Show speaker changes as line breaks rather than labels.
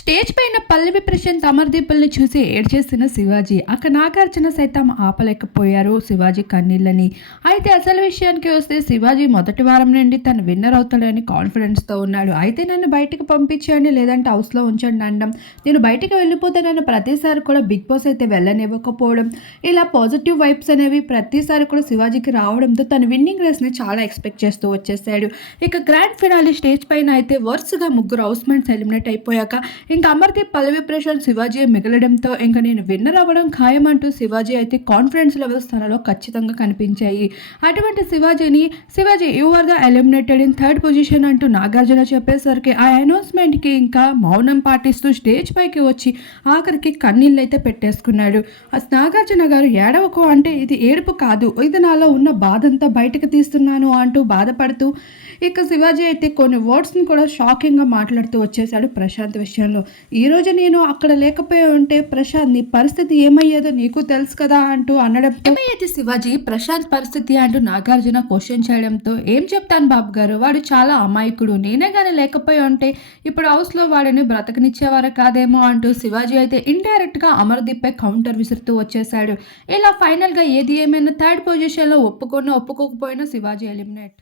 Stage పైన పల్లవి ప్రశాంత్ అమర్దీపుల్ని చూసి ఏడ్చేసిన శివాజీ అక్కడ నాగార్జున సైతం ఆపలేకపోయారు శివాజీ కన్నీళ్ళని. అయితే అసలు విషయానికి వస్తే శివాజీ మొదటి వారం నుండి తను విన్నర్ అవుతాడని కాన్ఫిడెన్స్తో ఉన్నాడు. అయితే నన్ను బయటకు పంపించండి లేదంటే హౌస్లో ఉంచండి అనడం. నేను బయటకు వెళ్ళిపోతానన్న ప్రతిసారి కూడా బిగ్ బాస్ అయితే వెళ్ళనివ్వకపోవడం. ఇలా పాజిటివ్ వైబ్స్ అనేవి ప్రతిసారి కూడా శివాజీకి రావడంతో తన విన్నింగ్ రేస్ని చాలా ఎక్స్పెక్ట్ చేస్తూ వచ్చేసాడు ఇక గ్రాండ్ ఫినాలి స్టేజ్ పైన అయితే వరుసగా ముగ్గురు హౌస్ మేట్స్ ఎలిమినేట్ అయిపోయాక ఇంకా అమర్దీప్ పల్లవి ప్రశాంత్ శివాజీ మిగలడంతో ఇంకా నేను విన్నర్ అవ్వడం ఖాయమంటూ శివాజీ అయితే కాన్ఫిడెన్స్ లెవెల్స్ తనలో ఖచ్చితంగా కనిపించాయి. అటువంటి శివాజీని Shivaji you are the eliminated in third position అంటూ నాగార్జున చెప్పేసరికి ఆ అనౌన్స్మెంట్కి ఇంకా మౌనం పాటిస్తూ స్టేజ్ పైకి వచ్చి ఆఖరికి కన్నీళ్ళు అయితే పెట్టేసుకున్నాడు. ఆ నాగార్జున గారు ఏడవకు అంటే ఇది ఏడుపు కాదు ఇది నాలో ఉన్న బాధంతా బయటకు తీస్తున్నాను అంటూ బాధపడుతూ ఇక శివాజీ అయితే కొన్ని వర్డ్స్ని కూడా షాకింగ్గా మాట్లాడుతూ వచ్చేసాడు ప్రశాంత్ విషయంలో. ఈరోజు నేను అక్కడ లేకపోయి ఉంటే ప్రశాంత్ నీ పరిస్థితి ఏమయ్యేదో నీకు తెలుసు కదా అంటూ అనడంతో ఏమైతే శివాజీ? ప్రశాంత్ పరిస్థితి అంటూ నాగార్జున క్వశ్చన్ చేయడంతో ఏం చెప్తాను బాబు గారు వాడు చాలా అమాయకుడు. నేనే కానీ లేకపోయి ఉంటే ఇప్పుడు హౌస్లో వాడిని బ్రతకనిచ్చేవారు కాదేమో అంటూ శివాజీ అయితే ఇండైరెక్ట్గా అమర్దీప్పై కౌంటర్ విసురుతూ వచ్చేశాడు. ఇలా ఫైనల్గా ఏది ఏమైనా థర్డ్ పొజిషన్లో ఒప్పుకున్నా ఒప్పుకోకపోయినా శివాజీ ఎలిమినేట్